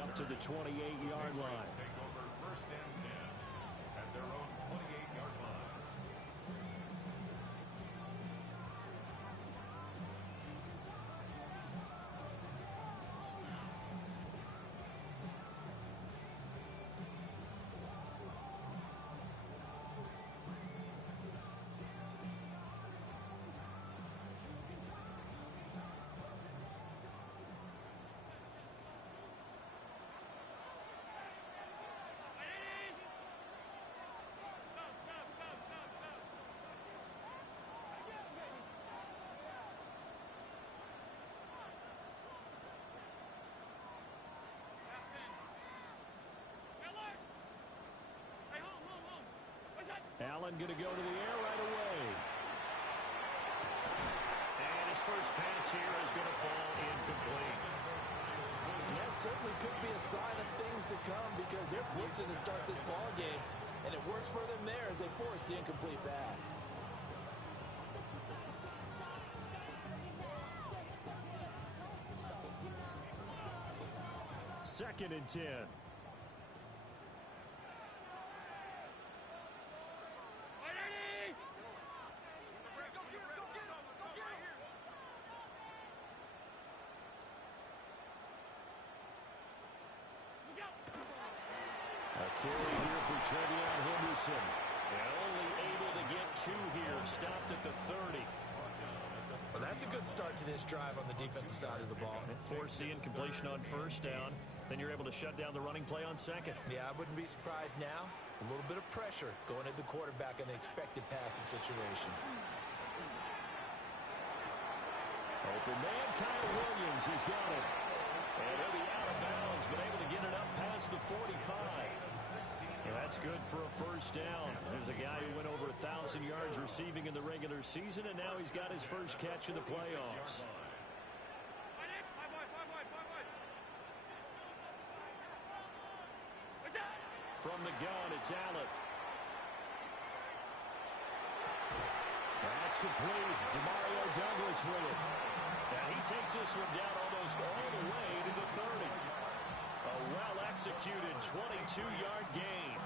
Up to the 28-yard line. Take over 1st and 10 at their own 28-yard line. Allen going to go to the air right away. And his first pass here is going to fall incomplete. And that certainly could be a sign of things to come because they're blitzing to start this ball game, and it works for them there as they force the incomplete pass. Second and 10. Carry here for Trevion Henderson. And only able to get 2 here. Stopped at the 30. Well, that's a good start to this drive on the defensive side of the ball. Force the incompletion on 1st down. Then you're able to shut down the running play on 2nd. Yeah, I wouldn't be surprised now. A little bit of pressure going at the quarterback in an expected passing situation. Open man, Kyle Williams. He's got it. And he'll be out of bounds, but able to get it up past the 45. And that's good for a 1st down. There's a guy who went over 1,000 yards receiving in the regular season, and now he's got his first catch in the playoffs. From the gun, it's Allen. That's complete. Demario Douglas with it. And he takes this one down almost all the way to the 30. A well-executed 22-yard gain.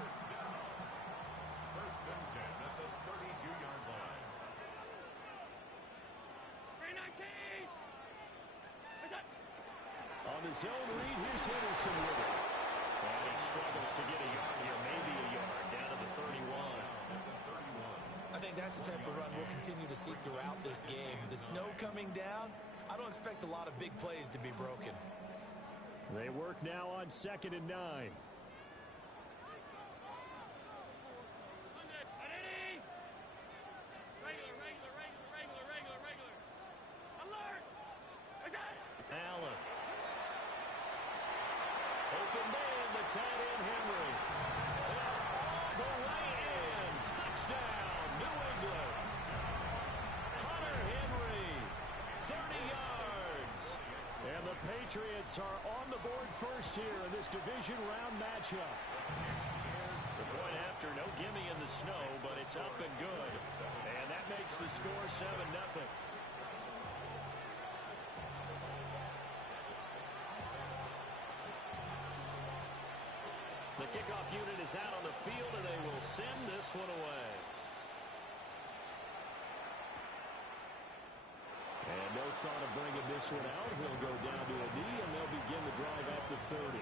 1st and 10 at the 32-yard line. On the zone read, here's Henderson with it. And he struggles to get a yard here, maybe a yard, down to the 31. I think that's the type of run we'll continue to see throughout this game. The snow coming down, I don't expect a lot of big plays to be broken. They work now on 2nd and 9. Allen. Open man, the tight end Henry. And all the way in. Touchdown, New England. Hunter Henry, 30 yards. And the Patriots are on the board first here in this division round matchup. The point after, no gimme in the snow, but it's up and good. And that makes the score 7-0. The kickoff unit is out on the field, and they will send this one away. And no thought of bringing this one out. He'll go down to a knee, and they'll begin the drive at the 30.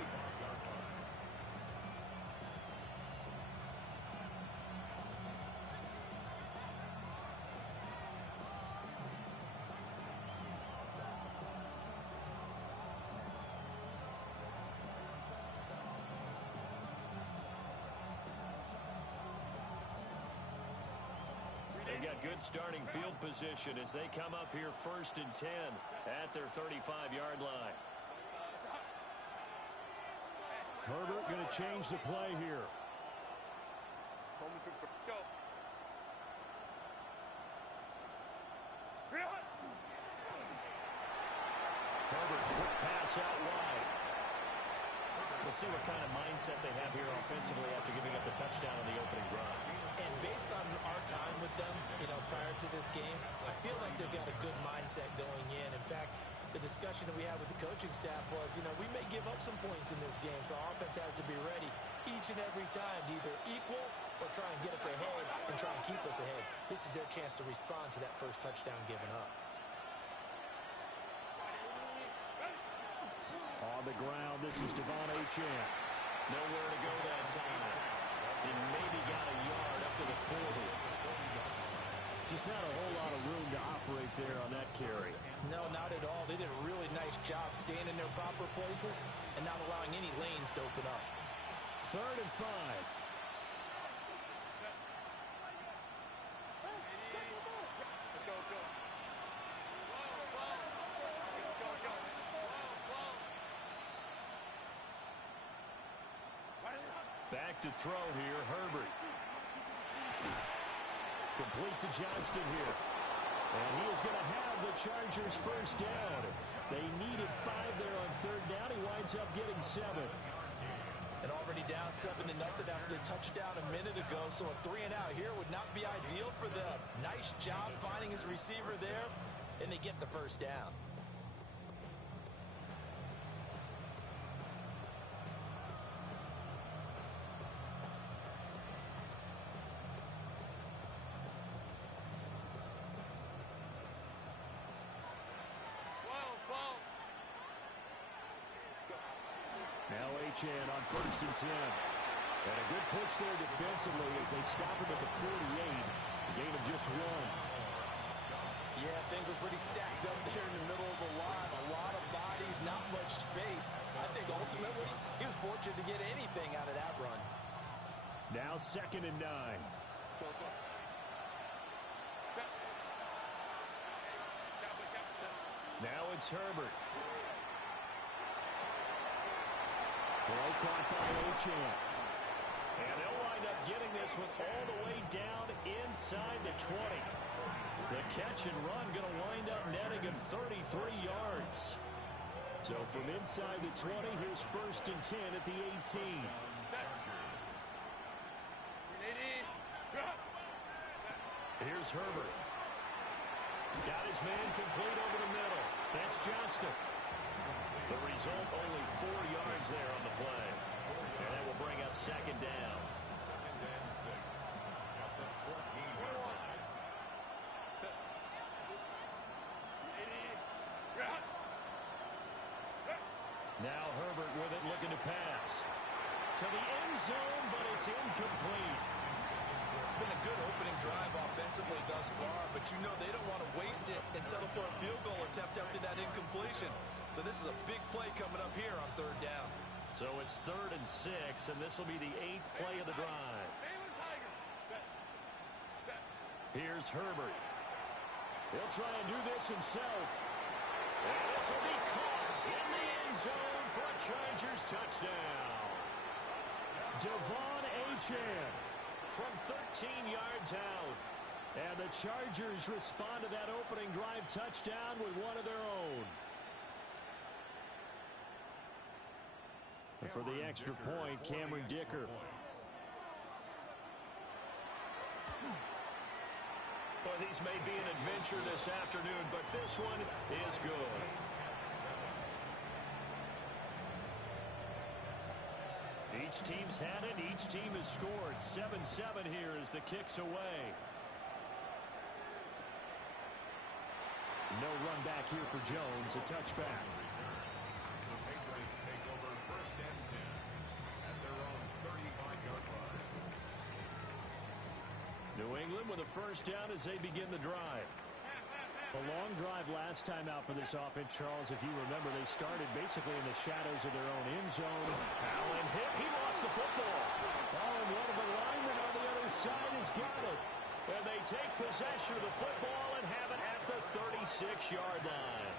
They've got good starting field position as they come up here 1st and 10 at their 35-yard line. Herbert going to change the play here. Herbert, quick pass out wide. We'll see what kind of mindset they have here offensively after giving up the touchdown on the opening drive. And based on our time with them, prior to this game, I feel like they've got a good mindset going in. In fact, the discussion that we had with the coaching staff was, we may give up some points in this game, so our offense has to be ready each and every time to either equal or try and get us ahead and try and keep us ahead. This is their chance to respond to that first touchdown given up. On the ground, this is Devon Achane. Nowhere to go that time. He maybe got a yard up to the 40. Just not a whole lot of room to operate there on that carry. No, not at all. They did a really nice job staying in their proper places and not allowing any lanes to open up. 3rd and 5. Back to throw here, Herbert. Complete to Johnston here. And he is going to have the Chargers first down. They needed 5 there on 3rd down. He winds up getting 7. And already down 7-0 after the touchdown a minute ago, so a 3-and-out here would not be ideal for them. Nice job finding his receiver there, and they get the first down. Now Achane on 1st and 10. And a good push there defensively as they stop him at the 48. A gain of just 1. Yeah, things were pretty stacked up there in the middle of the line. A lot of bodies, not much space. I think ultimately he was fortunate to get anything out of that run. Now 2nd and 9. Now it's Herbert. Throw caught by Achane. And they'll wind up getting this one all the way down inside the 20. The catch and run going to wind up netting him 33 yards. So from inside the 20, here's 1st and 10 at the 18. Here's Herbert. Got his man complete over the middle. That's Johnston. The result, only 4 yards there on the play. And that will bring up 2nd down. 2nd and 6. At the 14-yard line. Now Herbert with it, looking to pass. To the end zone, but it's incomplete. It's been a good opening drive offensively thus far, but they don't want to waste it and settle for a field goal attempt after that incompletion. So this is a big play coming up here on 3rd down. So it's 3rd and 6, and this will be the 8th play of the drive. Here's Herbert. He'll try and do this himself. And this will be caught in the end zone for a Chargers touchdown. Devon Achane from 13 yards out. And the Chargers respond to that opening drive touchdown with one of their own. And for the extra point, Cameron Dicker. Well, these may be an adventure this afternoon, but this one is good. Each team's had it. Each team has scored. 7-7 here as the kick's away. No run back here for Jones. A touchback. The Patriots take over 1st and 10 at their own 35-yard line. New England with a first down as they begin the drive. A long drive last time out for this offense, Charles. If you remember, they started basically in the shadows of their own end zone. Allen hit. He lost the football. Oh, and one of the linemen on the other side has got it. And they take possession of the football and have it at the 36-yard line.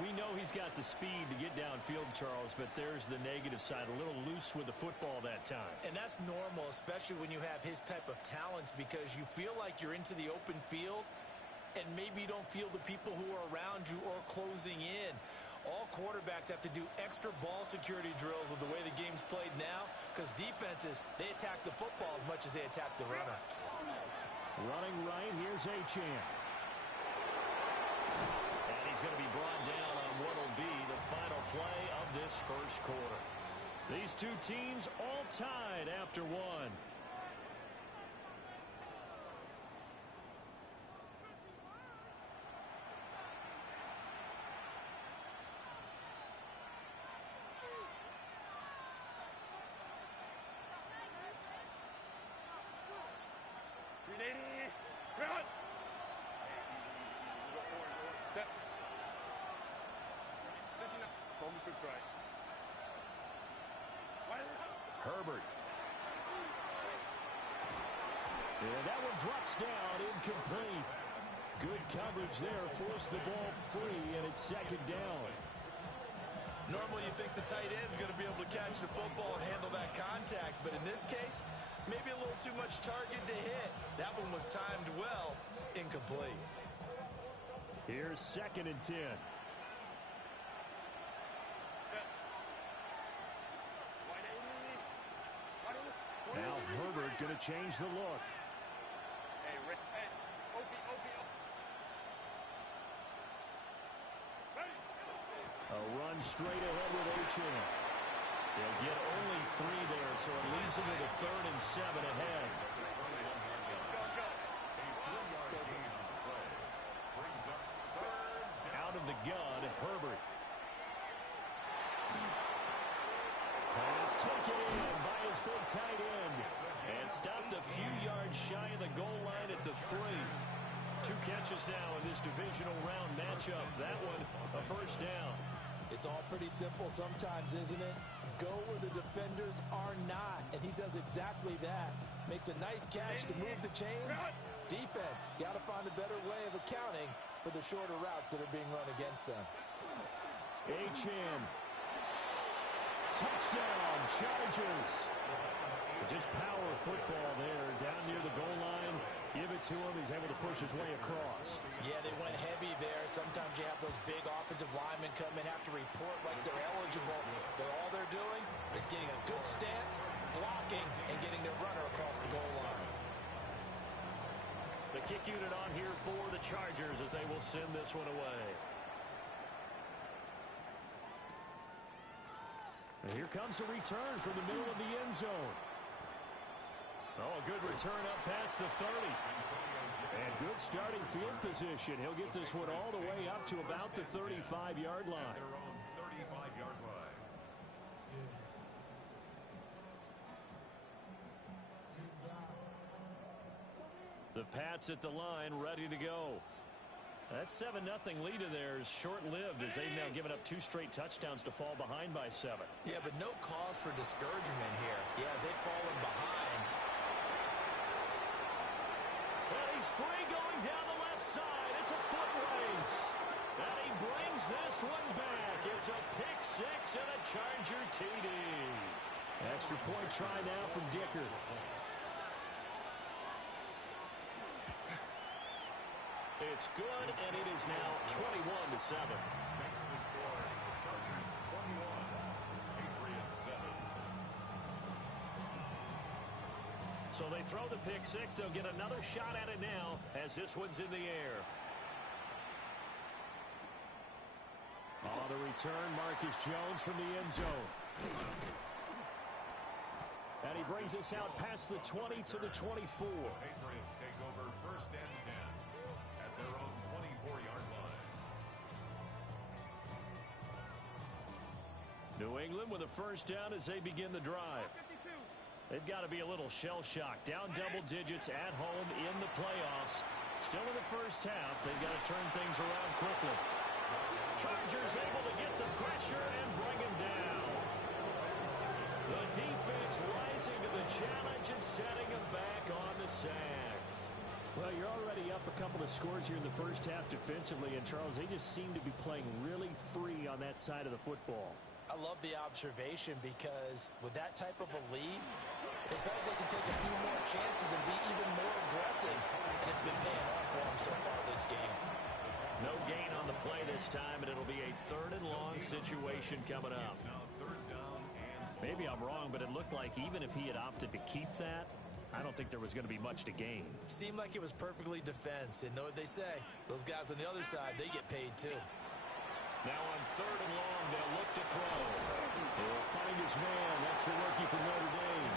We know he's got the speed to get downfield, Charles, but there's the negative side. A little loose with the football that time. And that's normal, especially when you have his type of talents, because you feel like you're into the open field and maybe you don't feel the people who are around you or closing in. All quarterbacks have to do extra ball security drills with the way the game's played now, because defenses, they attack the football as much as they attack the runner. Running right, here's Achane. And he's going to be brought down on what will be the final play of this first quarter. These two teams all tied after one. Herbert. And that one drops down, incomplete. Good coverage there, forced the ball free, and it's second down. Normally you think the tight end's going to be able to catch the football and handle that contact, but in this case, maybe a little too much target to hit. That one was timed well, incomplete. Here's 2nd and 10. Now Herbert going to change the look. A run straight ahead with Achane. They'll get only 3 there, so it leaves them with a 3rd and 7 ahead. Out of the gun, Herbert. Pass taken in by his big tight end. And stopped a few yards shy of the goal line at the 3. 2 catches now in this divisional round matchup. That one, a first down. It's all pretty simple sometimes, isn't it? Go where the defenders are not, and he does exactly that. Makes a nice catch to move the chains. Defense, got to find a better way of accounting for the shorter routes that are being run against them. Achane. Touchdown, Chargers. Just power football there, down near the goal line. Give it to him. He's able to push his way across. Yeah, they went heavy there. Sometimes you have those big offensive linemen come in, have to report like they're eligible. But all they're doing is getting a good stance, blocking, and getting their runner across the goal line. The kick unit on here for the Chargers as they will send this one away. And here comes a return from the middle of the end zone. Oh, a good return up past the 30. And good starting field position. He'll get this one all the way up to about the 35-yard line. Their own 35-yard line. The Pats at the line, ready to go. That 7-0 lead of theirs short-lived as they've now given up 2 straight touchdowns to fall behind by 7. Yeah, but no cause for discouragement here. Yeah, they've fallen behind. And he's free going down the left side. It's a foot race. And he brings this one back. It's a pick 6 and a Charger TD. Extra point try now from Dicker. It's good, and it is now 21-7. Makes the score. The Chargers 21, Patriots 7. So they throw the pick 6. They'll get another shot at it now as this one's in the air. On the return, Marcus Jones from the end zone. And he brings us out past the 20 to the 24. Patriots take over 1st and 10 at their own 24-yard line. New England with a first down as they begin the drive. They've got to be a little shell-shocked. Down double digits at home in the playoffs. Still in the first half. They've got to turn things around quickly. Chargers able to get the pressure and bring him down. The defense rising to the challenge and setting him back on the sack. Well, you're already up a couple of scores here in the first half defensively, and Charles, they just seem to be playing really free on that side of the football. I love the observation because with that type of a lead, they felt they could take a few more chances and be even more aggressive, and it's been paying off for them so far this game. No gain on the play this time, and it'll be a 3rd and long situation coming up. Now 3rd down and Maybe I'm wrong, but it looked like even if he had opted to keep that, I don't think there was going to be much to gain. Seemed like it was perfectly defense, and know what they say. Those guys on the other side, they get paid too. Now on 3rd and long, they'll look to throw. He'll find his man. That's the rookie from Notre Dame.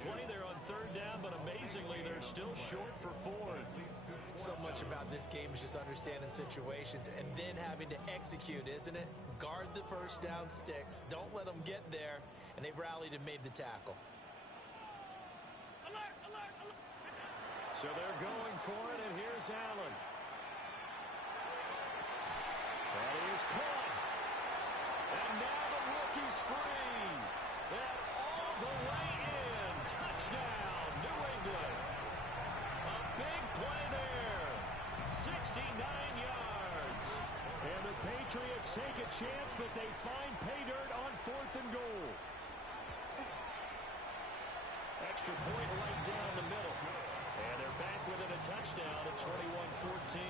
Play there on 3rd down, but amazingly, they're still short for 4th. So much about this game is just understanding situations and then having to execute, isn't it? Guard the first down sticks. Don't let them get there. And they rallied and made the tackle. Alert, alert, alert. So they're going for it, and here's Allen. That is caught. And now the rookie's free. And all the way in. Touchdown, New England. A big play there. 69 yards. And the Patriots take a chance, but they find pay dirt on 4th and goal. Extra point right down the middle. And they're back within a touchdown at 21-14.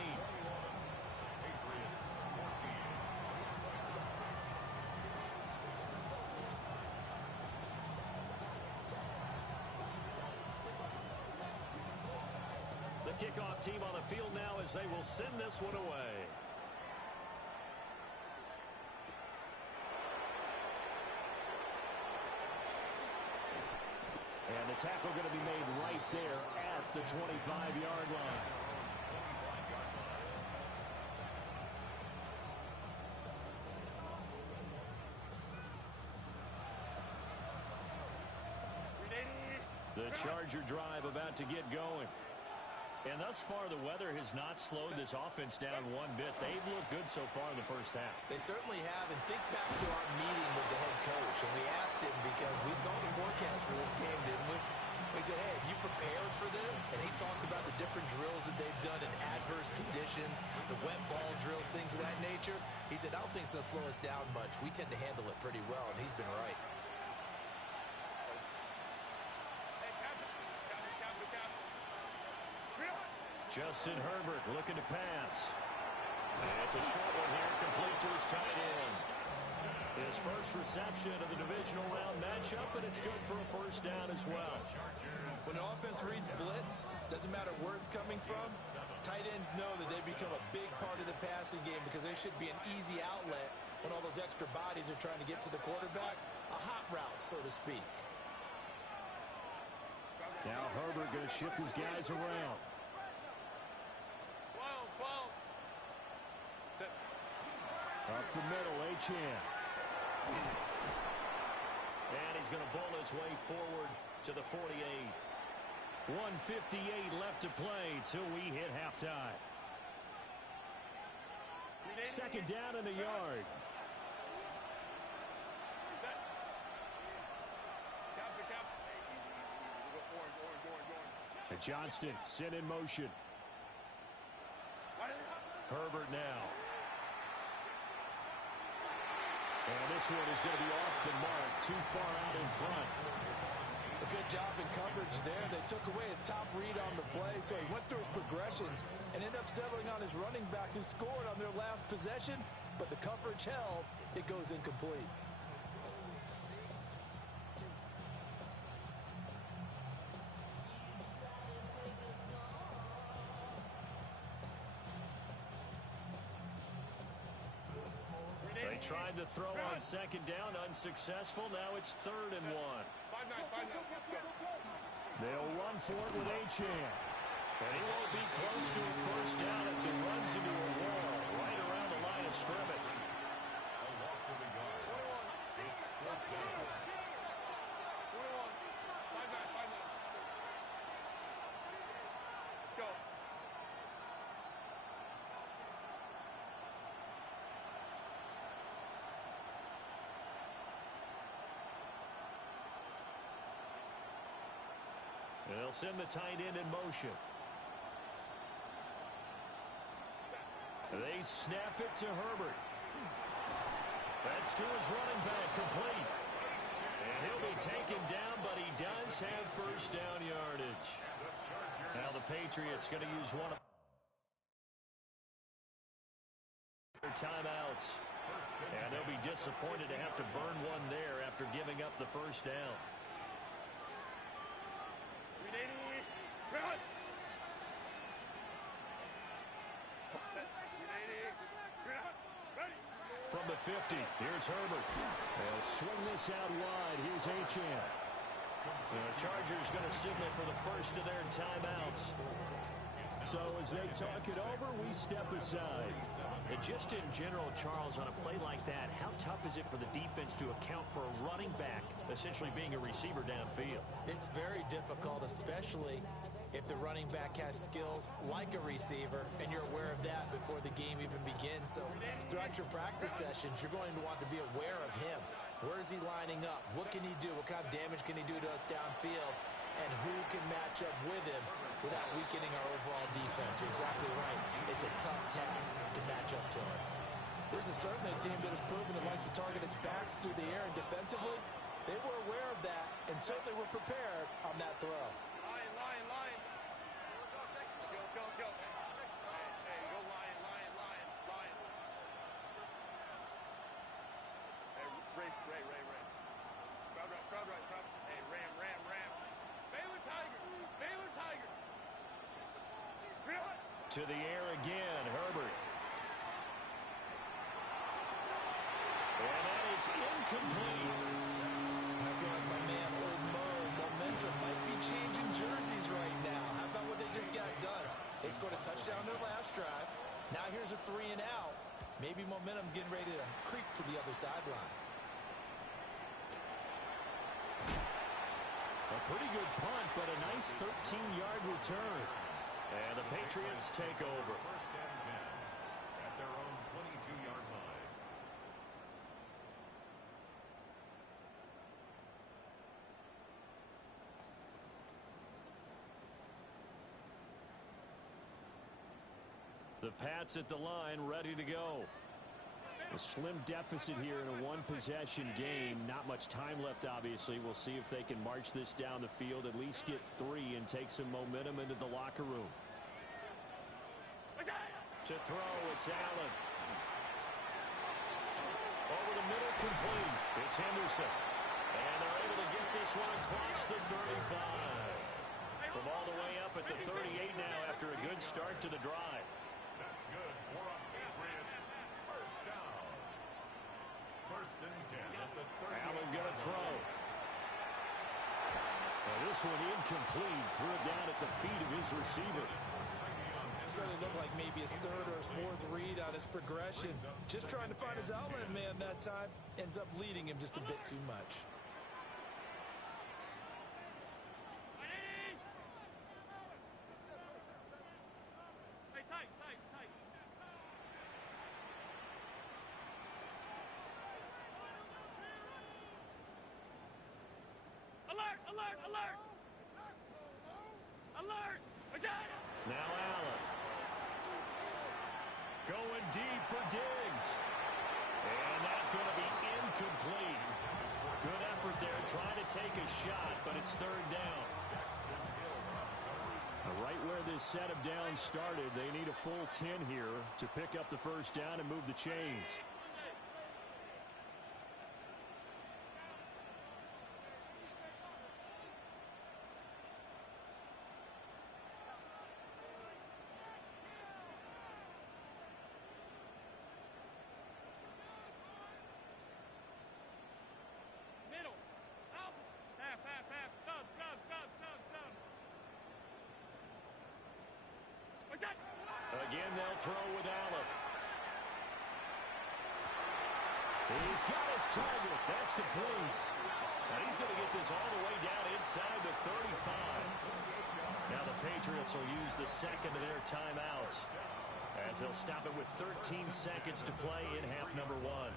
Kickoff team on the field now as they will send this one away. And the tackle going to be made right there at the 25-yard line. The Charger drive about to get going. And thus far, the weather has not slowed this offense down one bit. They've looked good so far in the first half. They certainly have. And think back to our meeting with the head coach. And we asked him because we saw the forecast for this game, didn't we? We said, hey, have you prepared for this? And he talked about the different drills that they've done in adverse conditions, the wet ball drills, things of that nature. He said, I don't think it's going to slow us down much. We tend to handle it pretty well, and he's been right. Justin Herbert looking to pass. And it's a short one here, complete to his tight end. His first reception of the divisional round matchup, and it's good for a first down as well. When the offense reads blitz, doesn't matter where it's coming from, tight ends know that they become a big part of the passing game because there should be an easy outlet when all those extra bodies are trying to get to the quarterback. A hot route, so to speak. Now Herbert going to shift his guys around. Up the middle, Achane. And he's going to bowl his way forward to the 48. 1:58 left to play till we hit halftime. 2nd down in the yard. And Johnston sent in motion. Herbert now. And this one is going to be off the mark, too far out in front. A good job in coverage there. They took away his top read on the play, so he went through his progressions and ended up settling on his running back who scored on their last possession, but the coverage held. It goes incomplete. Tried to throw on 2nd down, unsuccessful. Now it's 3rd and 1. They'll run for it with Achane. And he won't be close to a first down as he runs into a wall right around the line of scrimmage. They'll send the tight end in motion. They snap it to Herbert. That's to his running back, complete. And he'll be taken down, but he does have first down yardage. Now the Patriots going to use one of their timeouts. And they'll be disappointed to have to burn one there after giving up the first down. From the 50, here's Herbert. They'll swing this out wide. Here's Achane. The Chargers going to signal for the first of their timeouts. So as they talk it over, we step aside. And just in general, Charles, on a play like that, how tough is it for the defense to account for a running back essentially being a receiver downfield? It's very difficult, especially if the running back has skills like a receiver, and you're aware of that before the game even begins. So throughout your practice sessions, you're going to want to be aware of him. Where is he lining up? What can he do? What kind of damage can he do to us downfield? And who can match up with him without weakening our overall defense? You're exactly right. It's a tough task to match up to him. This is certainly a team that has proven it likes to target its backs through the air, and defensively, they were aware of that and certainly were prepared on that throw. To the air again, Herbert. And that is incomplete. I feel like my man, Old Mo, momentum might be changing jerseys right now. How about what they just got done? They scored a touchdown their last drive. Now here's a 3 and out. Maybe momentum's getting ready to creep to the other sideline. A pretty good punt, but a nice 13-yard return. And the Patriots take over. First and 10 at their own 22-yard line. The Pats at the line, ready to go. A slim deficit here in a one-possession game. Not much time left, obviously. We'll see if they can march this down the field, at least get 3, and take some momentum into the locker room. To throw, it's Allen. Over the middle, complete. It's Henderson. And they're able to get this one across the 35. From all the way up at the 38 now after a good start to the drive. That's good for a Patriots first down. First and 10 at the 30. Allen going to throw. Well, this one incomplete. Threw it down at the feet of his receiver. Certainly looked like maybe his 3rd or his 4th read on his progression. Just trying to find his outlet man that time. Ends up leading him just a bit too much. Now Allen. Going deep for Diggs. And that's going to be incomplete. Good effort there trying to take a shot, but it's 3rd down. Right where this set of downs started, they need a full 10 here to pick up the first down and move the chains. Again, they'll throw with Allen. He's got his target. That's complete. Now he's going to get this all the way down inside the 35. Now the Patriots will use the second of their timeouts as they'll stop it with 13 seconds to play in half number 1.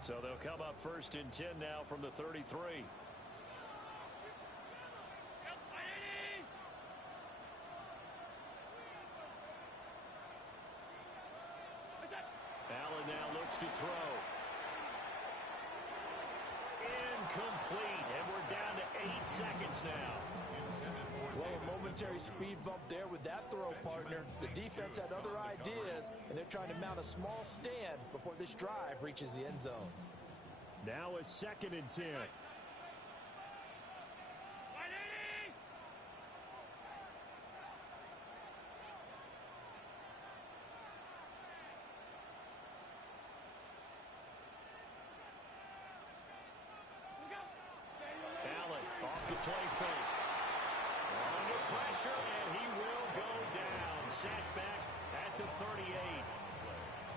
So they'll come up first and 10 now from the 33. fakes to throw. Incomplete, and we're down to 8 seconds now. Well, a momentary speed bump there with that throw, partner. The defense had other ideas, and they're trying to mount a small stand before this drive reaches the end zone. Now a 2nd and 10. Allen off the play fake. Under pressure, and he will go down. Sacked back at the 38.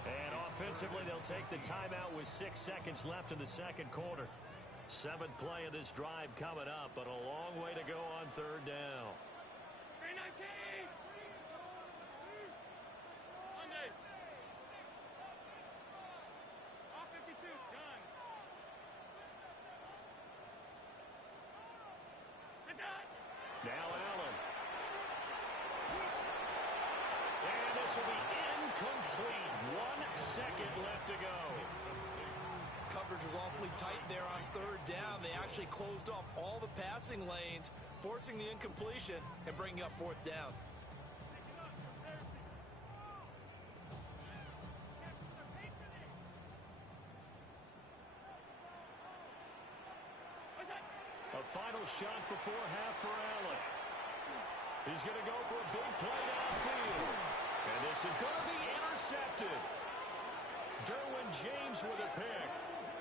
And offensively, they'll take the timeout with 6 seconds left in the second quarter. 7th play of this drive coming up, but a long way to go on 3rd down. Now Allen. And this will be incomplete. 1 second left to go. Coverage was awfully tight there on 3rd down. They actually closed off all the passing lanes, forcing the incompletion and bringing up 4th down. A final shot before half for Allen. He's going to go for a big play downfield. And this is going to be intercepted. Derwin James with a pick.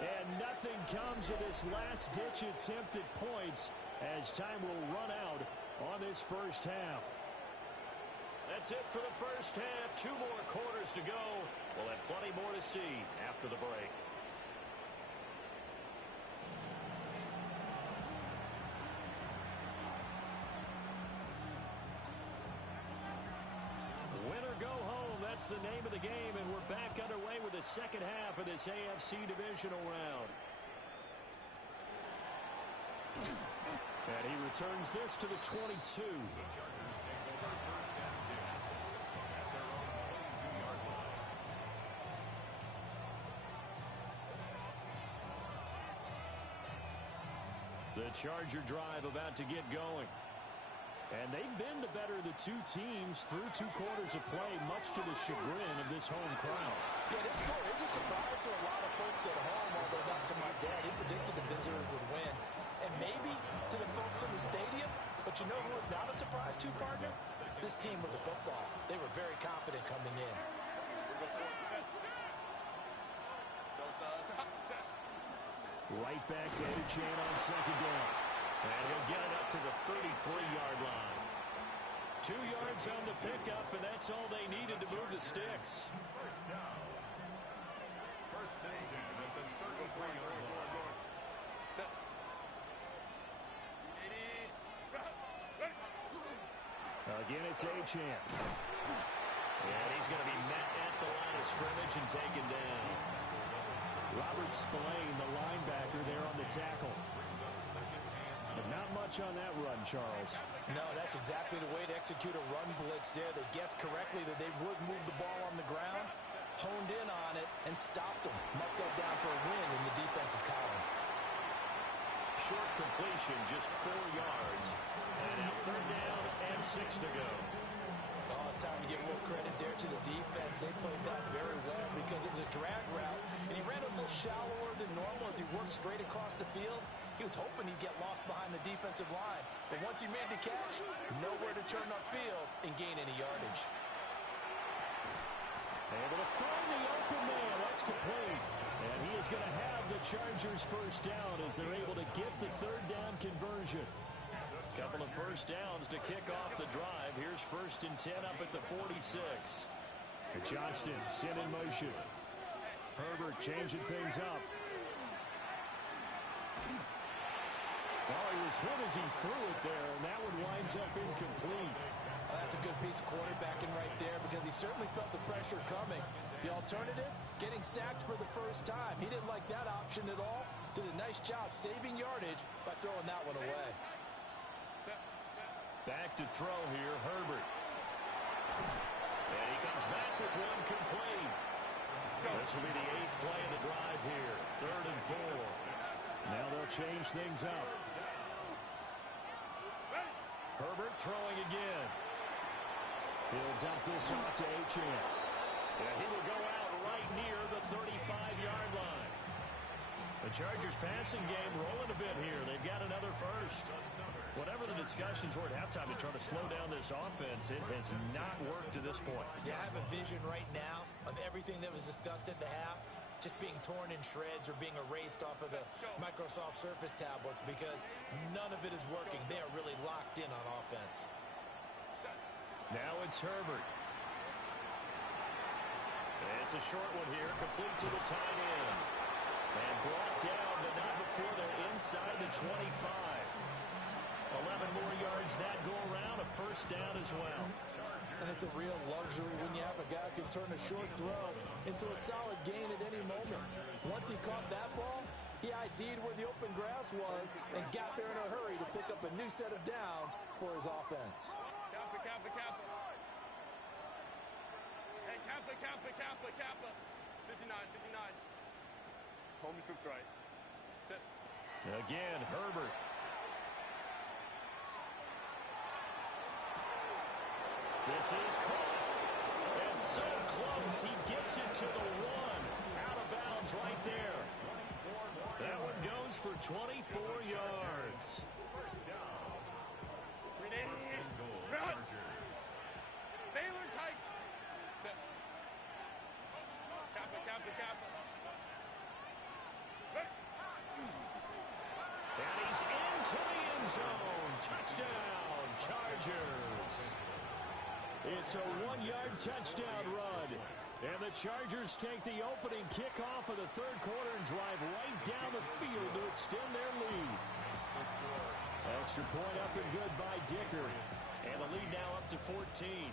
And nothing comes of this last-ditch attempt at points as time will run out on this first half. That's it for the first half. 2 more quarters to go. We'll have plenty more to see after the break. That's the name of the game, and we're back underway with the second half of this AFC divisional round. And he returns this to the 22. The Chargers take over 1st and 10 at their own 22-yard line. The Charger drive about to get going. And they've been the better of the 2 teams through 2 quarters of play, much to the chagrin of this home crowd. Yeah, this score is a surprise to a lot of folks at home, although not to my dad. He predicted the visitors would win. And maybe to the folks in the stadium, but you know who was not a surprise to, partner? This team with the football. They were very confident coming in. Right back to Achane on 2nd down. And he'll get it up to the 33-yard line. 2 yards on the pickup, and that's all they needed to move the sticks. 1st down. 1st and 10 at the 33-yard line. Again, it's Achane. And he's going to be met at the line of scrimmage and taken down. Robert Spillane, the linebacker, there on the tackle. But not much on that run, Charles. No, that's exactly the way to execute a run blitz there. They guessed correctly that they would move the ball on the ground, honed in on it, and stopped them. Marked that down for a win in the defense's column. Short completion, just 4 yards. And now 3rd down and 6 to go. Oh, it's time to give a little credit there to the defense. They played that very well because it was a drag route, and he ran a little shallower than normal as he worked straight across the field. He was hoping he'd get lost behind the defensive line. But once he made the catch, nowhere to turn upfield and gain any yardage. Able to find the open man. That's complete. And he is going to have the Chargers' first down as they're able to get the 3rd down conversion. Couple of first downs to kick off the drive. Here's 1st and 10 up at the 46. Johnston sent in motion. Herbert changing things up. Oh, he was hit as he threw it there, and that one winds up incomplete. Oh, that's a good piece of quarterbacking right there because he certainly felt the pressure coming. The alternative, getting sacked for the first time. He didn't like that option at all. Did a nice job saving yardage by throwing that one away. Back to throw here, Herbert. And he comes back with one complete. This will be the 8th play change things up. Herbert throwing again. He'll dump this off to Achane. Yeah, he will go out right near the 35-yard line. The Chargers passing game rolling a bit here. They've got another first. Whatever the discussions were at halftime to try to slow down this offense, it has not worked to this point. Yeah, I have a vision right now of everything that was discussed at the half just being torn in shreds or being erased off of the Microsoft Surface tablets because none of it is working. They are really locked in on offense. Now it's Herbert. It's a short one here, complete to the tight end. And brought down, but not before they're inside the 25. 11 more yards that go around, a first down as well. And it's a real luxury when you have a guy who can turn a short throw into a solid gain at any moment. Once he caught that ball, he ID'd where the open grass was and got there in a hurry to pick up a new set of downs for his offense. Kappa. Hey, Kappa. 59. Home troops right. Again, Herbert. This is caught. And so close, he gets it to the 1. Out of bounds right there. That one goes for 24 yards. Baylor tight. Kappa. And he's into the end zone. Touchdown, Chargers. It's a 1-yard touchdown run. And the Chargers take the opening kickoff of the third quarter and drive right down the field to extend their lead. Extra point up and good by Dicker. And the lead now up to 14.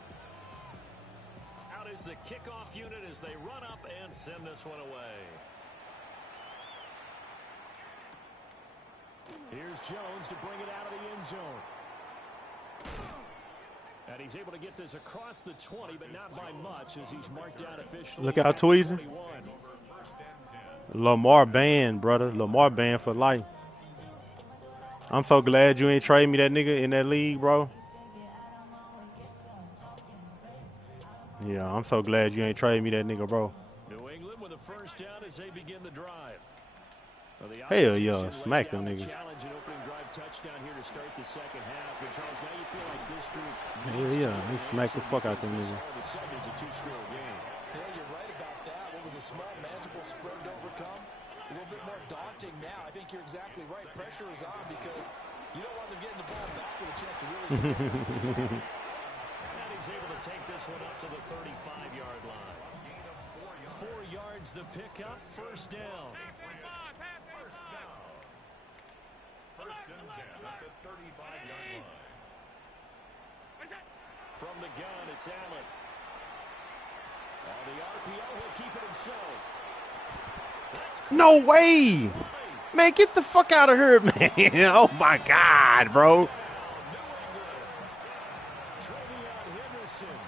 Out is the kickoff unit as they run up and send this one away. Here's Jones to bring it out of the end zone. And he's able to get this across the 20, but not by much as he's marked down officially. Look out, Tweezy. Lamar banned, brother. Lamar banned for life. I'm so glad you ain't trade me that nigga in that league, bro. Yeah, I'm so glad you ain't trade me that nigga, bro. New England with a first down as they begin the drive. Hell yeah, smack them niggas. Challenge and opening drive touchdown here to start the second half. And Charles, now you feel like this group. Hell yeah, they smacked the fuck out them niggas. It's a two-score game. Yeah, you're right about that. What was a small, manageable spread to overcome? A little bit more daunting now. I think you're exactly right. Pressure is on because you don't want them getting the ball back with a chance to really And he's able to take this one up to the 35-yard line. 4 yards the pickup, first down. First and 10 at the 35-yard line. From the gun, it's Allen. On the RPO, he'll keep it himself. No way! Man, get the fuck out of here, man. Oh, my God, bro. Travion Henderson,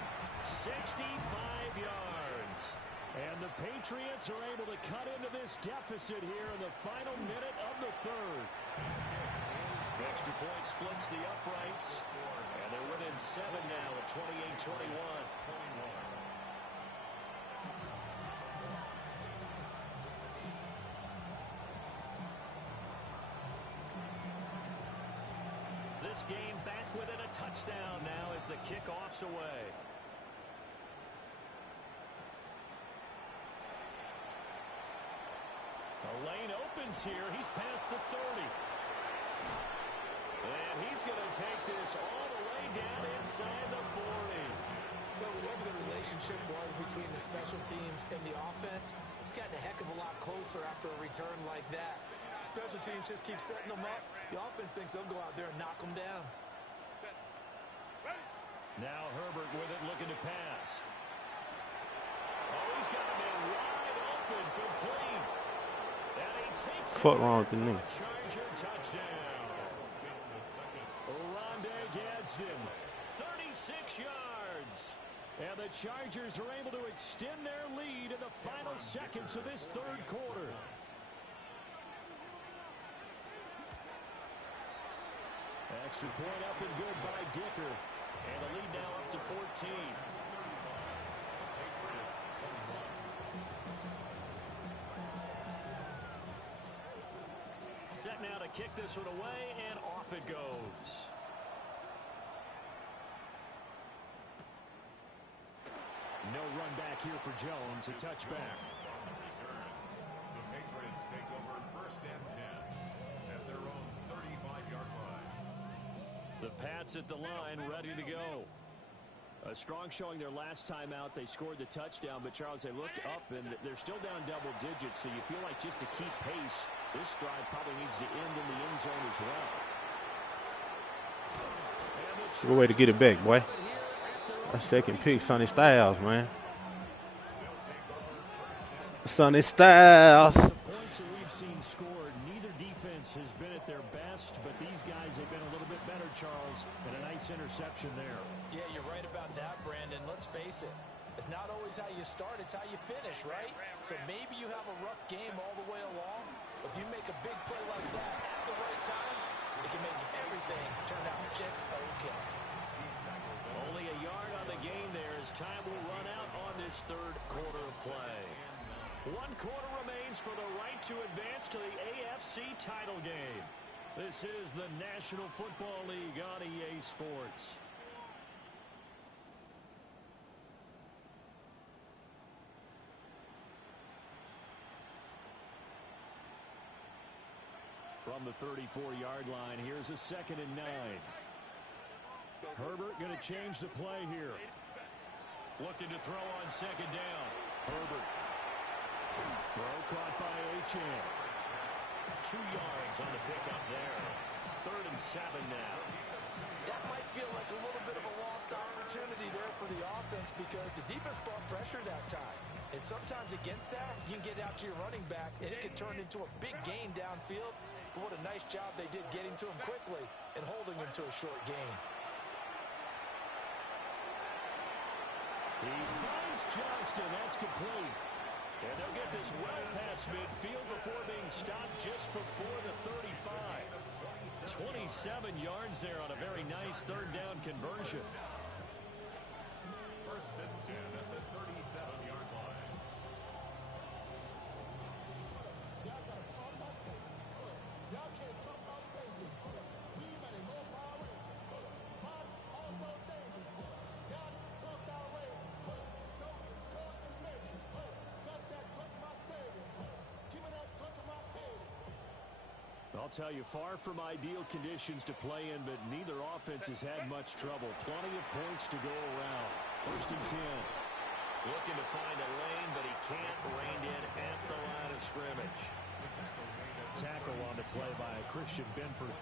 65 yards. And the Patriots are able to cut into this deficit here in the final minute of the third. Extra point splits the uprights. And they're within 7 now at 28-21. This game back within a touchdown now as the kickoff's away. The lane opens here. He's past the 30. And he's going to take this all the way down inside the 40. Well, whatever the relationship was between the special teams and the offense, it's gotten a heck of a lot closer after a return like that. The special teams just keep setting them up. The offense thinks they'll go out there and knock them down. Now Herbert with it, looking to pass. Oh, he's got him in wide open, complete. And he takes Fuck wrong with the nigga. Charger touchdown. Rondé Gadsden, 36 yards. And the Chargers are able to extend their lead in the final seconds of this third quarter. Extra point up and good by Dicker. And the lead now up to 14. Set now to kick this one away, and off it goes. No run back here for Jones. A touchback. The Patriots take over first and 10 at their own 35-yard line. The Pats at the line, ready to go. A strong showing their last time out. They scored the touchdown, but Charles, they looked up, and they're still down double digits, so you feel like just to keep pace, this drive probably needs to end in the end zone as well. Good way to get it back, boy. That second pick, Sonny Styles, man. Sonny Styles. The points that we've seen scored, neither defense has been at their best, but these guys have been a little bit better, Charles, and a nice interception there. Yeah, you're right about that, Brandon. Let's face it. It's not always how you start, it's how you finish, right? So maybe you have a rough game all the way along, but if you make a big play like that at the right time, it can make everything turn out just okay. Only a yard on the gain there as time will run out on this third quarter of play. 1 quarter remains for the right to advance to the AFC title game. This is the National Football League on EA Sports. From the 34-yard line, here's a 2nd and 9. Herbert going to change the play here. Looking to throw on 2nd down. Herbert. Throw caught by Achane. 2 yards on the pickup there. 3rd and 7 now. That might feel like a little bit of a lost opportunity there for the offense because the defense brought pressure that time. And sometimes against that, you can get out to your running back, and it can turn into a big gain downfield. But what a nice job they did getting to him quickly and holding him to a short gain. He finds Johnston. That's complete. And they'll get this well past midfield before being stopped just before the 35. 27 yards there on a very nice 3rd down conversion. First and 10 at the 37-yard line. I'll tell you, far from ideal conditions to play in, but neither offense has had much trouble. Plenty of points to go around. 1st and 10. Looking to find a lane, but he can't rein in at the line of scrimmage. Tackle on the play by Christian Benford.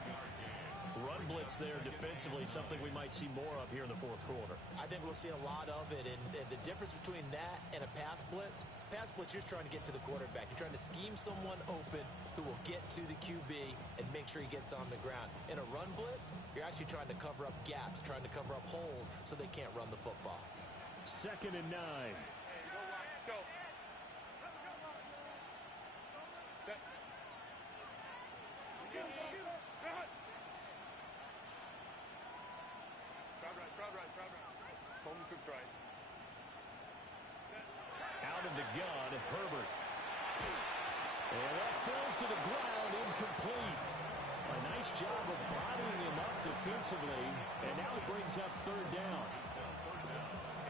Run blitz there defensively, something we might see more of here in the 4th quarter. I think we'll see a lot of it, and the difference between that and a pass blitz, you're just trying to get to the quarterback. You're trying to scheme someone open who will get to the QB and make sure he gets on the ground. In a run blitz, you're actually trying to cover up gaps, trying to cover up holes so they can't run the football. 2nd and 9. Go. Out of the gun, Herbert. And that falls to the ground, incomplete. A nice job of bottling him up defensively, and now it brings up 3rd down.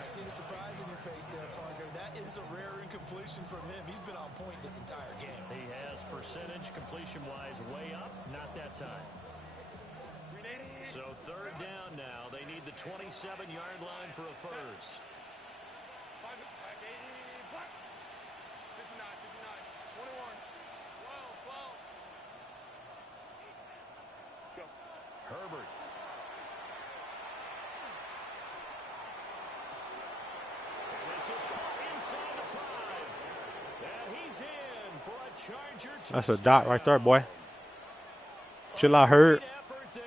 I see the surprise in your face there, partner. That is a rare incompletion from him. He's been on point this entire game. He has percentage completion-wise way up, not that time. So 3rd down now. They need the 27-yard line for a first. 12. Herbert. And this is caught inside the 5. And he's in for a Charger touchdown. That's a dot right there, boy. Chill out, Herb. Effort there.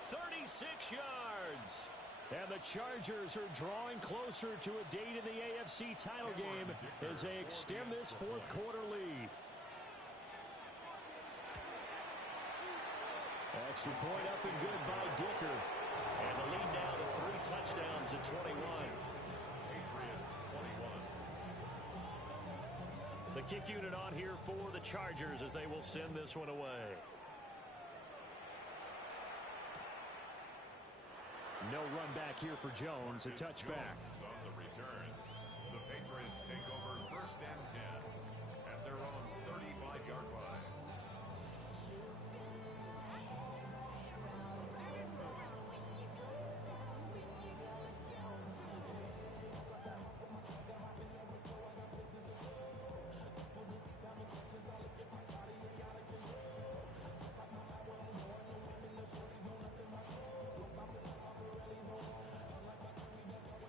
36 yards. And the Chargers are drawing closer to a date in the AFC title game as they extend this 4th quarter lead. Extra point up and good by Dicker. And the lead now to 3 touchdowns at 21. Patriots 21. The kick unit on here for the Chargers as they will send this one away. No run back here for Jones. A touchback. On the return, the Patriots take over first and 10 at their own 35-yard line.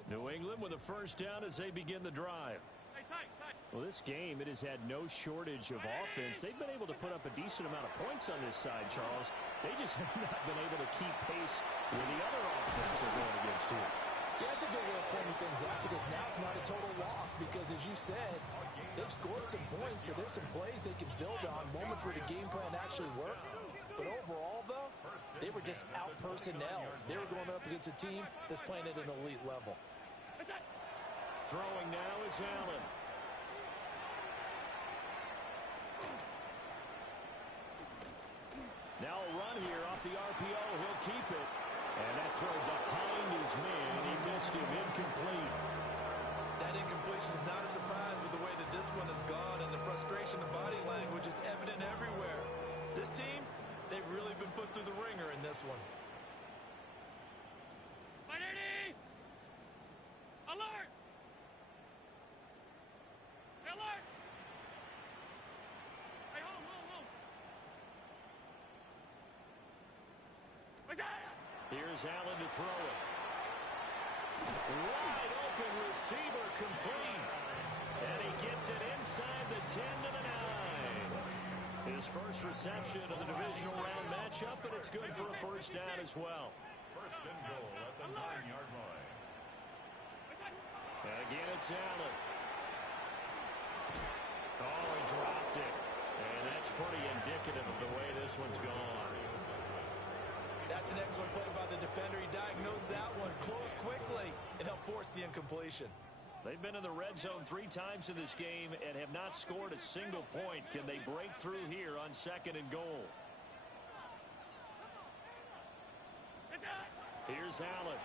New England with a first down as they begin the drive. Well, this game, it has had no shortage of offense. They've been able to put up a decent amount of points on this side, Charles. They just have not been able to keep pace with the other offense they're going against here. Yeah, it's a good way of pointing things out because now it's not a total loss because, as you said, they've scored some points, so there's some plays they can build on, moments where the game plan actually worked. But overall, though, they were just out-personnel. They were going up against a team that's playing at an elite level. Throwing now is Allen. Now a run here off the RPO. He'll keep it. And that throw behind his man. He missed him. Incomplete. That incompletion is not a surprise with the way that this one has gone, and the frustration of body language is evident everywhere. This team, they've really been put through the ringer in this one. Alert! Alert! Hey, home. Here's Allen to throw it. Wide open receiver complete. And he gets it inside the 10 to the 9. His first reception of the divisional round matchup, and it's good for a first down as well. First and goal at the 9-yard line. And again, it's Allen. Oh, he dropped it. And that's pretty indicative of the way this one's gone. That's an excellent play by the defender. He diagnosed that one, closed quickly, and helped force the incompletion. They've been in the red zone 3 times in this game and have not scored a single point. Can they break through here on 2nd and goal? Here's Allen.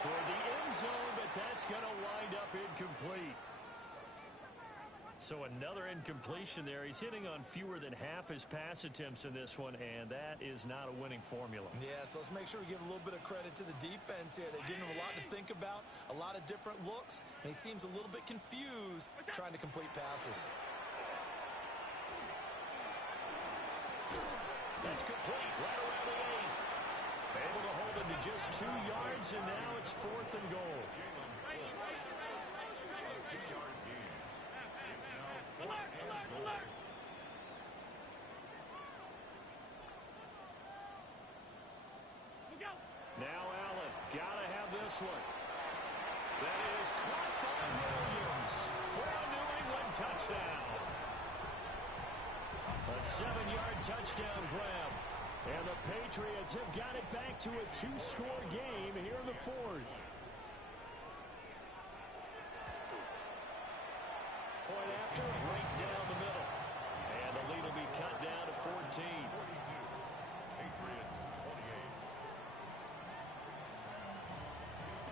Toward the end zone, but that's going to wind up incomplete. So another incompletion there. He's hitting on fewer than half his pass attempts in this one, and that is not a winning formula. Yeah, so let's make sure we give a little bit of credit to the defense here. They're giving him a lot to think about, a lot of different looks, and he seems a little bit confused trying to complete passes. That's complete right around the 8. Able to hold it to just 2 yards, and now it's 4th and goal. Alert! Now Allen, gotta have this one. That is caught by Williams for a New England touchdown. A 7-yard touchdown grab. And the Patriots have got it back to a 2-score game here in the 4th. Point after, right down the middle. And the lead will be cut down to 14. 42. Patriots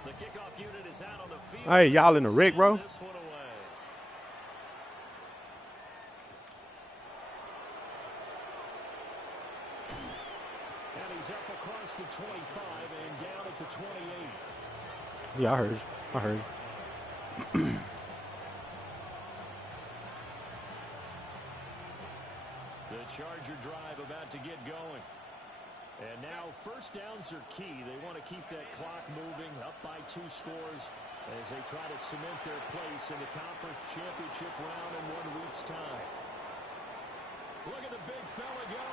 28. The kickoff unit is out on the field. Hey, y'all in the rig, bro? This one away. And he's up across the 25 and down at the 28. Yeah, I heard. The Charger drive about to get going. And now first downs are key. They want to keep that clock moving, up by 2 scores as they try to cement their place in the conference championship round in 1 week's time. Look at the big fella go.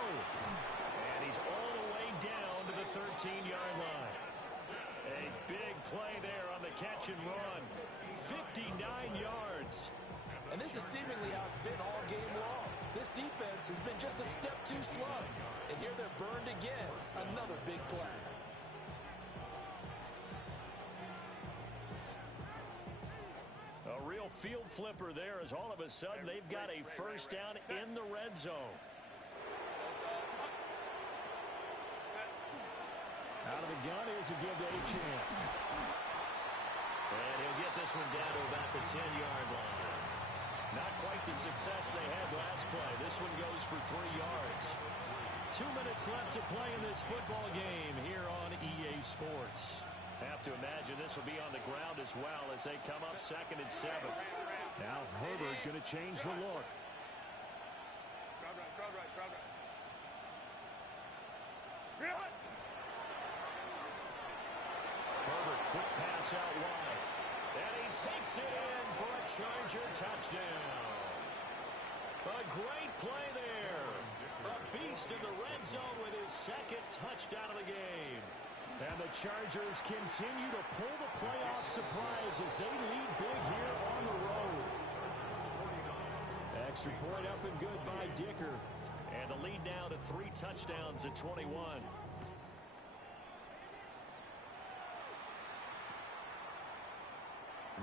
And he's all the way down to the 13-yard line. A big play there on the catch and run. 59 yards. And this is seemingly how it's been all game long. This defense has been just a step too slow. And here they're burned again. Another big play. A real field flipper there as all of a sudden they've got a first down in the red zone. Out of the gun, here's a give to Achane. And he'll get this one down to about the 10-yard line. Not quite the success they had last play. This one goes for 3 yards. 2 minutes left to play in this football game here on EA Sports. Have to imagine this will be on the ground as well as they come up 2nd and 7. Now Herbert going to change the look. Herbert, quick pass out wide. And he takes it in for a Charger touchdown. A great play there. A beast in the red zone with his 2nd touchdown of the game. And the Chargers continue to pull the playoff surprise as they lead big here on the road. Extra point up and good by Dicker. And the lead now to 3 touchdowns at 21.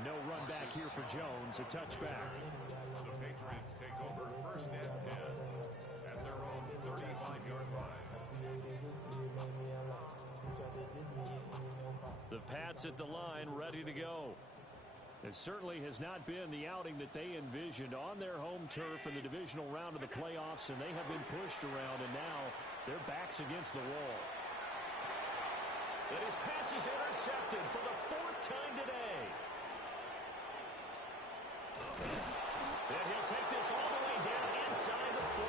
No run back here for Jones, a touchback. The Patriots take over 1st and 10 at their own 35-yard line. The Pats at the line, ready to go. It certainly has not been the outing that they envisioned on their home turf in the divisional round of the playoffs, and they have been pushed around, and now their backs against the wall. And his pass is intercepted for the 4th time today. And he'll take this all the way down inside the 40.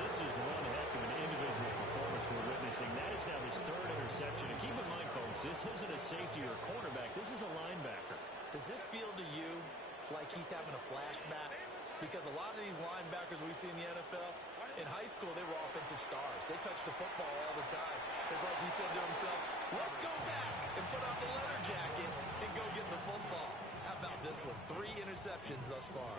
This is one heck of an individual performance we're witnessing. That is now his 3rd interception. And keep in mind, folks, this isn't a safety or a cornerback. This is a linebacker. Does this feel to you like he's having a flashback? Because a lot of these linebackers we see in the NFL, in high school, they were offensive stars. They touched the football all the time. It's like he said to himself, let's go back and put on the leather jacket and go get the football. How about this one? 3 interceptions thus far.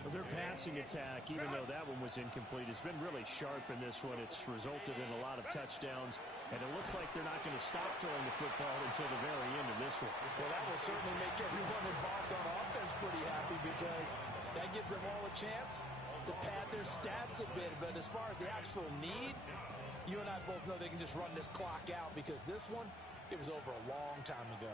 Well, their passing attack, even though that one was incomplete, has been really sharp in this one. It's resulted in a lot of touchdowns, and it looks like they're not going to stop throwing the football until the very end of this one. Well, that will certainly make everyone involved on offense pretty happy because that gives them all a chance to pad their stats a bit. But as far as the actual need, you and I both know they can just run this clock out because this one, it was over a long time ago.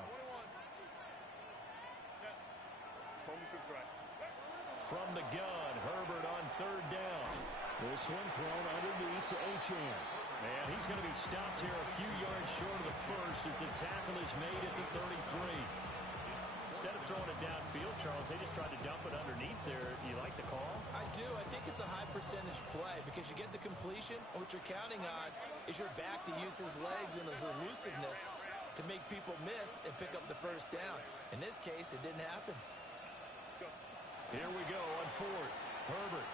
From the gun, Herbert on 3rd down. This one thrown underneath to Achane. And he's going to be stopped here a few yards short of the first as the tackle is made at the 33. Instead of throwing it downfield, Charles, they just tried to dump it underneath there. You like the call? I do. I think it's a high percentage play because you get the completion, and what you're counting on is your back to use his legs and his elusiveness to make people miss and pick up the first down. In this case, it didn't happen. Here we go on 4th. Herbert.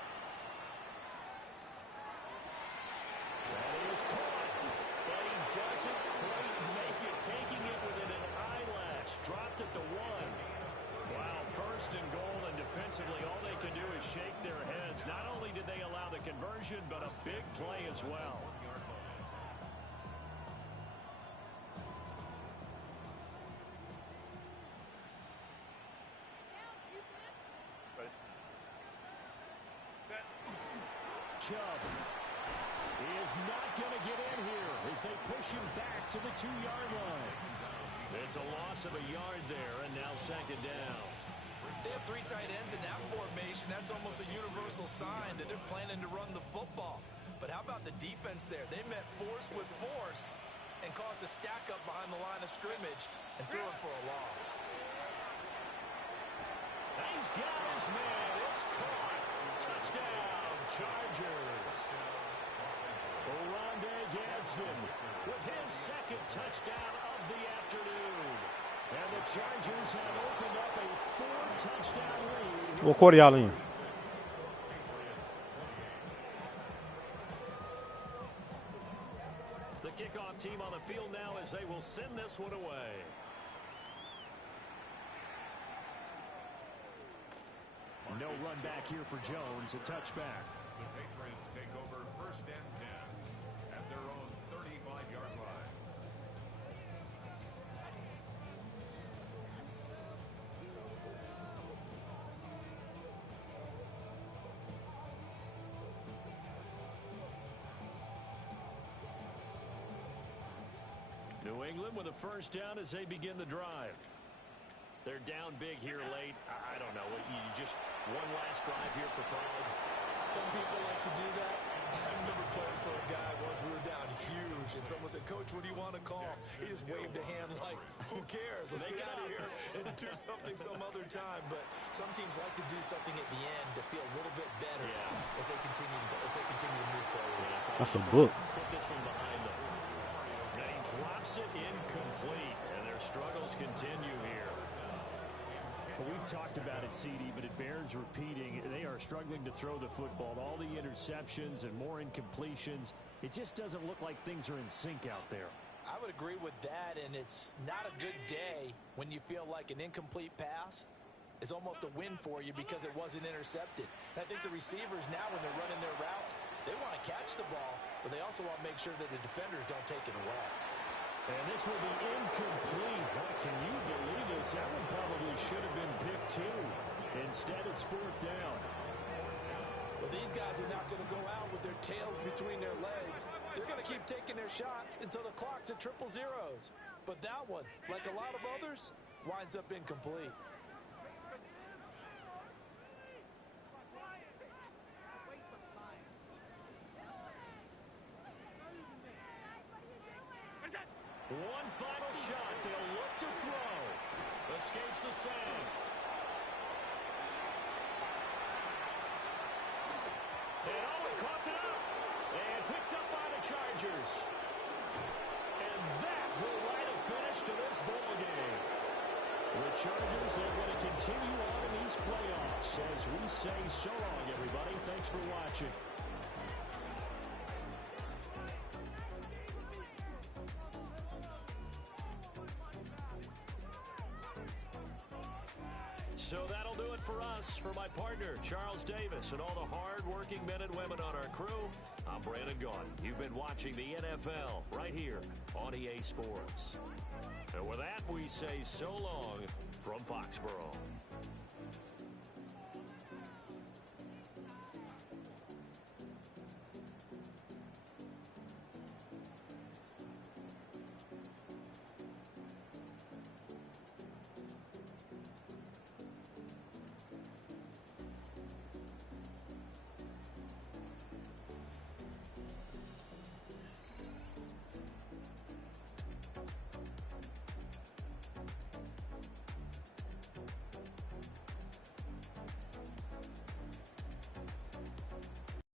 That is caught. But he doesn't quite make it. Taking it within an eyelash. Dropped at the 1. Wow, 1st and goal, and defensively all they can do is shake their heads. Not only did they allow the conversion, but a big play as well. Chubb is not going to get in here as they push him back to the 2-yard line. It's a loss of a yard there, and now 2nd down. They have 3 tight ends in that formation. That's almost a universal sign that they're planning to run the football. But how about the defense there? They met force with force and caused a stack up behind the line of scrimmage and threw it for a loss. He's got his man. It's caught. Touchdown, Chargers. Oronde Gadsden with his 2nd touchdown of the afternoon. And the Chargers have opened up a 4-touchdown lead. What quarter y'all in? The kickoff team on the field now as they will send this one away. No run back here for Jones. A touchback. The Patriots take over 1st and 10 at their own 35-yard line. New England with a first down as they begin the drive. They're down big here late. I don't know. You just one last drive here for Pride. Some people like to do that. I remember playing for a guy once. We were down huge, and someone said, "Coach, what do you want to call?" He just waved a hand like, "Who cares? Let's get out of here and do something some other time." But some teams like to do something at the end to feel a little bit better as they continue to move forward. That's a book. Put this one behind them. And he drops it incomplete, and their struggles continue here. Well, we've talked about it, CD, but it bears repeating. They are struggling to throw the football. All the interceptions and more incompletions. It just doesn't look like things are in sync out there. I would agree with that, and it's not a good day when you feel like an incomplete pass is almost a win for you because it wasn't intercepted. And I think the receivers now, when they're running their routes, they want to catch the ball, but they also want to make sure that the defenders don't take it away. And this will be incomplete. Boy, can you believe this? That one probably should have been picked too. Instead, it's 4th down. Well, these guys are not going to go out with their tails between their legs. They're going to keep taking their shots until the clock's at 000. But that one, like a lot of others, winds up incomplete. One final shot. They'll look to throw. Escapes the sack. And Owen coughed it up. And picked up by the Chargers. And that will write a finish to this ball game. The Chargers are going to continue on in these playoffs. As we say so long, everybody. Thanks for watching. So that'll do it for us. For my partner, Charles Davis, and all the hard-working men and women on our crew, I'm Brandon Gaudin. You've been watching the NFL right here on EA Sports. And with that, we say so long from Foxborough.